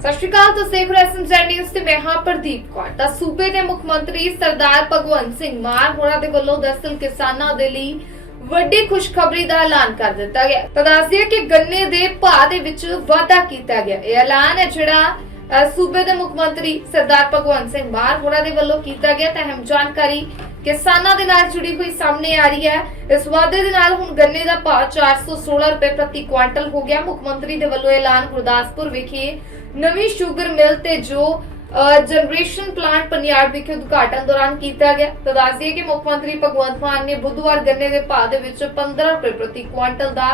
ਸਤਿ ਸ਼੍ਰੀ ਅਕਾਲ, ਤੁਸੀਂ ਦੇਖ ਰਹੇ ਐਸਐਮਜ਼ੈਡ ਨਿਊਜ਼ ਤੇ ਮੈਂ ਹਾਂ ਪ੍ਰਦੀਪ ਕੌਰ। ਤਾਂ ਸੂਬੇ ਦੇ ਮੁੱਖ ਮੰਤਰੀ ਸਰਦਾਰ ਭਗਵੰਤ ਸਿੰਘ ਮਾਨ ਹੋਰਾਂ ਦੇ ਵੱਲੋਂ ਦਰਸਲ ਕਿਸਾਨਾਂ ਦੇ ਲਈ ਵੱਡੀ ਖੁਸ਼ਖਬਰੀ ਦਾ ਐਲਾਨ ਕਰ ਦਿੱਤਾ ਗਿਆ। ਤਾਂ ਦੱਸ ਦਈਏ ਕਿ ਗੰਨੇ ਦੇ ਭਾਅ ਦੇ ਵਿੱਚ ਵਾਧਾ ਕੀਤਾ ਗਿਆ। ਇਹ ਐਲਾਨ ਹੈ ਜਿਹੜਾ ਸੂਬੇ ਦੇ ਮੁੱਖ ਮੰਤਰੀ ਸਰਦਾਰ ਭਗਵੰਤ ਸਿੰਘ ਮਾਨ ਹੋਰਾਂ ਦੇ ਵੱਲੋਂ ਕੀਤਾ ਗਿਆ ਅਹਿਮ ਜਾਣਕਾਰੀ ਕਿਸਾਨਾਂ ਦੇ ਨਾਲ ਜੁੜੀ ਹੋਈ ਸਾਹਮਣੇ ਆ ਰਹੀ ਹੈ। ਇਸ ਵਾਅਦੇ ਦੇ ਨਾਲ ਹੁਣ ਗੰਨੇ ਦਾ ਭਾਅ 416 ਰੁਪਏ ਪ੍ਰਤੀ ਕੁਆਂਟਲ ਹੋ ਗਿਆ। ਮੁੱਖ ਮੰਤਰੀ ਦੇ ਵੱਲੋਂ ਐਲਾਨ ਗੁਰਦਾਸਪੁਰ ਵਿਖੇ ਨਵੀਂ ਸ਼ੂਗਰ ਮਿਲ ਤੇ ਜੋ ਜਨਰੇਸ਼ਨ ਪਲਾਂਟ ਪਨਿਆੜ ਵਿਖੇ ਉਦਘਾਟਨ ਦੌਰਾਨ ਕੀਤਾ ਗਿਆ। ਤਾਂ ਦੱਸ ਕਿ ਮੁੱਖ ਮੰਤਰੀ ਭਗਵੰਤ ਮਾਨ ਨੇ ਬੁੱਧਵਾਰ ਗੰਨੇ ਦੇ ਭਾਅ ਦੇ ਵਿੱਚ 15 ਰੁਪਏ ਪ੍ਰਤੀ ਕੁਇੰਟਲ ਦਾ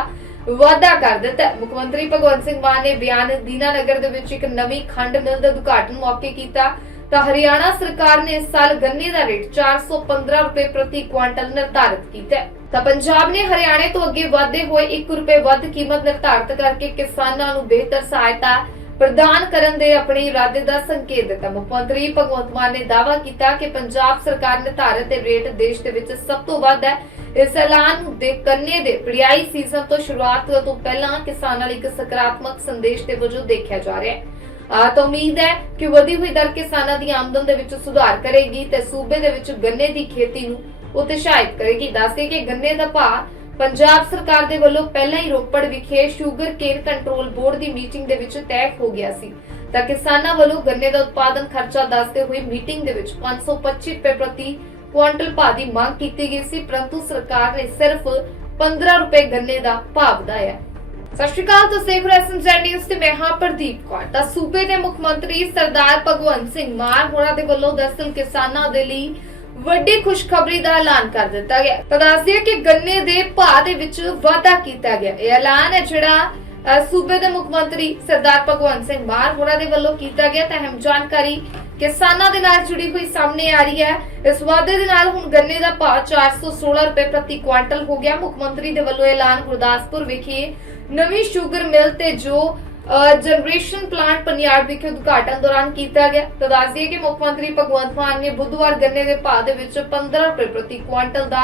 ਵਾਧਾ ਕਰ ਦਿੱਤਾ। ਮੁੱਖ ਮੰਤਰੀ ਭਗਵੰਤ ਸਿੰਘ ਮਾਨ ਨੇ ਬਿਆਨ ਦੀਨਾਨਗਰ ਦੇ ਵਿੱਚ ਇੱਕ ਨਵੀਂ ਖੰਡ ਮਿਲ ਦੇ ਉਦਘਾਟਨ ਮੌਕੇ ਕੀਤਾ। ਤਾਂ ਹਰਿਆਣਾ ਸਰਕਾਰ ਨੇ ਇਸ ਸਾਲ ਗੰਨੇ ਦਾ ਰੇਟ 415 ਰੁਪਏ ਪ੍ਰਤੀ ਕੁਇੰਟਲ ਨਿਰਧਾਰਿਤ ਕੀਤਾ ਹੈ। ਤਾਂ ਪੰਜਾਬ ਨੇ ਹਰਿਆਣੇ ਤੋਂ ਅੱਗੇ ਵਾਧੇ ਹੋਏ 1 ਰੁਪਏ ਵੱਧ ਕੀਮਤ ਨਿਰਧਾਰਿਤ ਕਰਕੇ ਕਿਸਾਨਾਂ ਨੂੰ ਬਿਹਤਰ ਸਹਾਇਤਾ ਪ੍ਰਦਾਨ ਕਰਨ ਦੇ ਆਪਣੇ ਇਰਾਦੇ ਦਾ ਸੰਕੇਤ ਦਿੱਤਾ। ਮੁੱਖ ਮੰਤਰੀ ਭਗਵੰਤ ਮਾਨ ਨੇ ਦਾਅਵਾ ਕੀਤਾ ਕਿ ਪੰਜਾਬ ਸਰਕਾਰ ਨਿਰਧਾਰਿਤ ਰੇਟ ਦੇਸ਼ ਦੇ ਵਿੱਚ ਸਭ ਤੋਂ ਵੱਧ ਹੈ। ਇਸ ਐਲਾਨ ਨੂੰ ਦੇ ਕੰਨੇ ਦੇ ਪੜਿਆਈ ਸੀਜ਼ਨ ਤੋਂ ਸ਼ੁਰੂਆਤ ਤੋਂ ਪਹਿਲਾਂ ਕਿਸਾਨਾਂ ਲਈ ਇੱਕ ਸਕਾਰਾਤਮਕ ਸੰਦੇਸ਼ ਦੇ ਵਜੋਂ ਦੇਖਿਆ ਜਾ ਰਿਹਾ ਹੈ। ਆ ਤਾਂ ਉਮੀਦ ਹੈ ਕਿ ਵਧੀ ਹੋਈ ਦਰ ਕਿਸਾਨਾਂ ਦੀ ਆਮਦਨ ਦੇ ਵਿੱਚ ਸੁਧਾਰ ਕਰੇਗੀ ਤੇ ਸੂਬੇ ਦੇ ਵਿੱਚ ਗੰਨੇ ਦੀ ਖੇਤੀ ਨੂੰ ਉਤਸ਼ਾਹਿਤ ਕਰੇਗੀ। ਦੱਸਦੇ ਕਿ ਗੰਨੇ ਦਾ ਭਾਅ ਪੰਜਾਬ ਸਰਕਾਰ ਦੇ ਵੱਲੋਂ ਪਹਿਲਾਂ ਹੀ ਰੋਪੜ ਵਿਖੇ ਸ਼ੂਗਰ ਕੇਨ ਕੰਟਰੋਲ ਬੋਰਡ ਦੀ ਮੀਟਿੰਗ ਦੇ ਵਿੱਚ ਤੈਅ ਹੋ ਗਿਆ ਸੀ ਤਾਂ ਕਿਸਾਨਾਂ ਵੱਲੋਂ ਗੰਨੇ ਦਾ ਉਤਪਾਦਨ ਖਰਚਾ ਦੱਸਦੇ ਹੋਏ ਮੀਟਿੰਗ ਦੇ ਵਿੱਚ 525 ਰੁਪਏ ਪ੍ਰਤੀ ਕੁਆਂਟਲ ਭਾਅ ਦੀ ਮੰਗ ਕੀਤੀ ਗਈ ਸੀ, ਪਰੰਤੂ ਸਰਕਾਰ ਨੇ ਸਿਰਫ 15 ਰੁਪਏ ਗੰਨੇ ਦਾ ਭਾਅ ਵਧਾਇਆ। ਸਤਿ ਸ਼੍ਰੀ ਅਕਾਲ, ਤੁਸੀਂ ਦੇਖ ਰਹੇ ਐਸਐਮਜ਼ੈਡ ਨਿਊਜ਼ ਤੇ ਮੈਂ ਹਾਂ ਪ੍ਰਦੀਪ ਕੌਰ। ਤਾਂ ਸੂਬੇ ਦੇ ਮੁੱਖ ਮੰਤਰੀ ਸਰਦਾਰ ਭਗਵੰਤ ਸਿੰਘ ਮਾਨ ਹੋਰਾਂ ਦੇ ਵੱਲੋਂ ਦਰਸਲ ਕਿਸਾਨਾਂ ਦੇ ਲਈ ਵੱਡੀ ਖੁਸ਼ਖਬਰੀ ਦਾ ਐਲਾਨ ਕਰ ਦਿੱਤਾ ਗਿਆ। ਤਾਂ ਦੱਸ ਕਿ ਗੰਨੇ ਦੇ ਭਾਅ ਦੇ ਵਿੱਚ ਵਾਧਾ ਕੀਤਾ ਗਿਆ। ਇਹ ਐਲਾਨ ਹੈ ਜਿਹੜਾ ਸੂਬੇ ਦੇ ਮੁੱਖ ਮੰਤਰੀ ਸਰਦਾਰ ਭਗਵੰਤ ਸਿੰਘ ਮਾਨ ਹੋਰਾਂ ਦੇ ਵੱਲੋਂ ਕੀਤਾ ਗਿਆ। ਤਾਂ ਅਹਿਮ ਜਾਣਕਾਰੀ ਕਿਸਾਨਾਂ ਦੇ ਨਾਲ ਜੁੜੀ ਹੋਈ ਸਾਹਮਣੇ ਆ ਰਹੀ ਹੈ। ਇਸ ਵਾਅਦੇ ਦੇ ਨਾਲ ਹੁਣ ਗੰਨੇ ਦਾ ਭਾਅ 416 ਰੁਪਏ ਪ੍ਰਤੀ ਕੁਇੰਟਲ ਹੋ ਗਿਆ। ਮੁੱਖ ਮੰਤਰੀ ਦੇ ਵੱਲੋਂ ਐਲਾਨ ਗੁਰਦਾਸਪੁਰ ਵਿਖੇ ਨਵੀਂ ਸ਼ੂਗਰ ਮਿਲ ਤੇ ਜੋ ਜਨਰੇਸ਼ਨ ਪਲਾਂਟ ਪਨਿਆੜ ਵਿਖੇ ਉਦਘਾਟਨ ਦੌਰਾਨ ਕੀਤਾ ਗਿਆ। ਤਾਂ ਦੱਸ ਦਈਏ ਕਿ ਮੁੱਖ ਮੰਤਰੀ ਭਗਵੰਤ ਮਾਨ ਨੇ ਬੁੱਧਵਾਰ ਗੰਨੇ ਦੇ ਭਾਅ ਦੇ ਵਿੱਚ 15 ਰੁਪਏ ਪ੍ਰਤੀ ਕੁਆਂਟਲ ਦਾ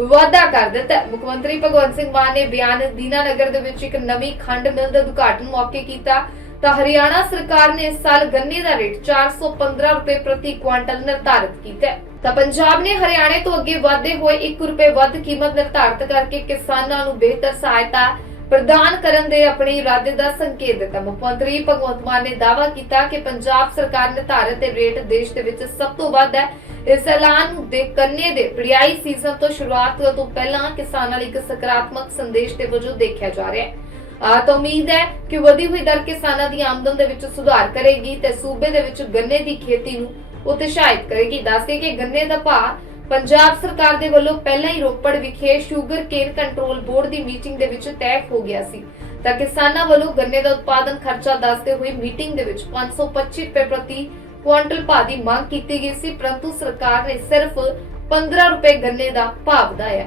ਵਾਧਾ ਕਰ ਦਿੱਤਾ। ਮੁੱਖ ਮੰਤਰੀ ਭਗਵੰਤ ਸਿੰਘ ਮਾਨ ਨੇ ਬਿਆਨ ਦੀਨਾਨਗਰ ਦੇ ਵਿੱਚ ਇੱਕ ਨਵੀਂ ਖੰਡ ਮਿਲ ਦੇ ਉਦਘਾਟਨ ਮੌਕੇ ਕੀਤਾ। ਤਾਂ ਹਰਿਆਣਾ ਸਰਕਾਰ ਨੇ ਇਸ ਸਾਲ ਗੰਨੇ ਦਾ ਰੇਟ 415 ਰੁਪਏ ਪ੍ਰਤੀ ਕੁਇੰਟਲ ਨਿਰਧਾਰਿਤ ਕੀਤਾ ਤਾਂ ਪੰਜਾਬ ਨੇ ਹਰਿਆਣੇ ਤੋਂ ਅੱਗੇ ਵਾਧੇ ਹੋਏ 1 ਰੁਪਏ ਵੱਧ ਕੀਮਤ ਨਿਰਧਾਰਿਤ ਕਰਕੇ ਕਿਸਾਨਾਂ ਨੂੰ ਬਿਹਤਰ ਸਹਾਇਤਾ ਪ੍ਰਦਾਨ ਕਰਨ ਦੇ ਆਪਣੇ ਇਰਾਦੇ ਦਾ ਸੰਕੇਤ ਦਿੱਤਾ। ਮੁੱਖ ਮੰਤਰੀ ਭਗਵੰਤ ਮਾਨ ਨੇ ਦਾਅਵਾ ਕੀਤਾ ਕਿ ਪੰਜਾਬ ਸਰਕਾਰ ਨਿਰਧਾਰਿਤ ਰੇਟ ਦੇਸ਼ ਦੇ ਵਿੱਚ ਸਭ ਤੋਂ ਵੱਧ ਹੈ। ਇਸ ਐਲਾਨ ਨੂੰ ਦੇ ਕੰਨੇ ਦੇ ਪੜਿਆਈ ਸੀਜ਼ਨ ਤੋਂ ਸ਼ੁਰੂਆਤ ਤੋਂ ਪਹਿਲਾਂ ਕਿਸਾਨਾਂ ਲਈ ਇੱਕ ਸਕਾਰਾਤਮਕ ਸੰਦੇਸ਼ ਦੇ ਵਜੋਂ ਦੇਖਿਆ ਜਾ ਰਿਹਾ ਹੈ। ਆ ਤਾਂ ਉਮੀਦ ਹੈ ਕਿ ਵਧੀ ਹੋਈ ਦਰ ਕਿਸਾਨਾਂ ਦੀ ਆਮਦਨ ਦੇ ਵਿੱਚ ਸੁਧਾਰ ਕਰੇਗੀ ਤੇ ਸੂਬੇ ਦੇ ਵਿੱਚ ਗੰਨੇ ਦੀ ਖੇਤੀ ਨੂੰ ਉਤਸ਼ਾਹਿਤ ਕਰੇਗੀ। ਦੱਸਦੇ ਕਿ ਗੰਨੇ ਦਾ ਭਾਅ ਪੰਜਾਬ ਸਰਕਾਰ ਦੇ ਵੱਲੋਂ ਪਹਿਲਾਂ ਹੀ ਰੋਪੜ ਵਿਖੇ ਸ਼ੂਗਰ ਕੇਨ ਕੰਟਰੋਲ ਬੋਰਡ ਦੀ ਮੀਟਿੰਗ ਦੇ ਵਿੱਚ ਤੈਅ ਹੋ ਗਿਆ ਸੀ। ਤਾਂ ਕਿਸਾਨਾਂ ਵੱਲੋਂ ਗੰਨੇ ਦਾ ਉਤਪਾਦਨ ਖਰਚਾ ਦੱਸਦੇ ਹੋਏ ਮੀਟਿੰਗ ਦੇ ਵਿੱਚ 525 ਰੁਪਏ ਪ੍ਰਤੀ ਕੁਇੰਟਲ ਭਾਅ ਦੀ ਮੰਗ ਕੀਤੀ ਗਈ ਸੀ, ਪਰੰਤੂ ਸਰਕਾਰ ਨੇ ਸਿਰਫ 15 ਰੁਪਏ ਗੰਨੇ ਦਾ ਭਾਅ ਵਧਾਇਆ।